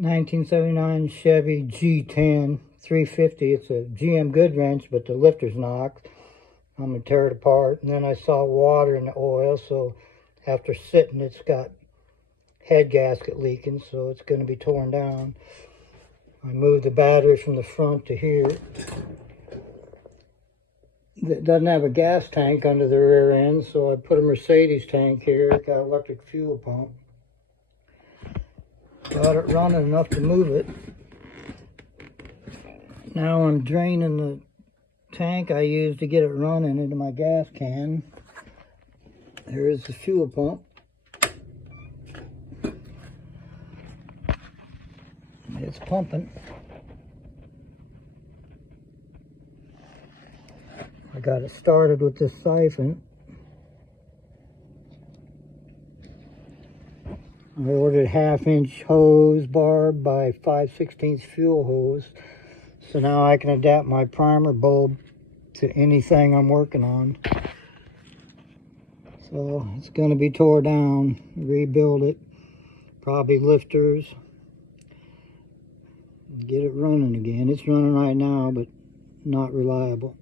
1979 Chevy G10 350. It's a Gm Goodwrench, but the lifter's knocked. I'm going to tear it apart. And then I saw water in the oil, so after sitting, it's got head gasket leaking, so it's going to be torn down. I moved the battery from the front to here. It doesn't have a gas tank under the rear end, so I put a Mercedes tank here. It's got an electric fuel pump. Got it running enough to move it. Now I'm draining the tank I used to get it running into my gas can. Here's the fuel pump. It's pumping. I got it started with this siphon. I ordered 1/2-inch hose barb by 5/16 fuel hose. So now I can adapt my primer bulb to anything I'm working on. So it's going to be tore down, rebuild it, probably lifters, get it running again. It's running right now, but not reliable.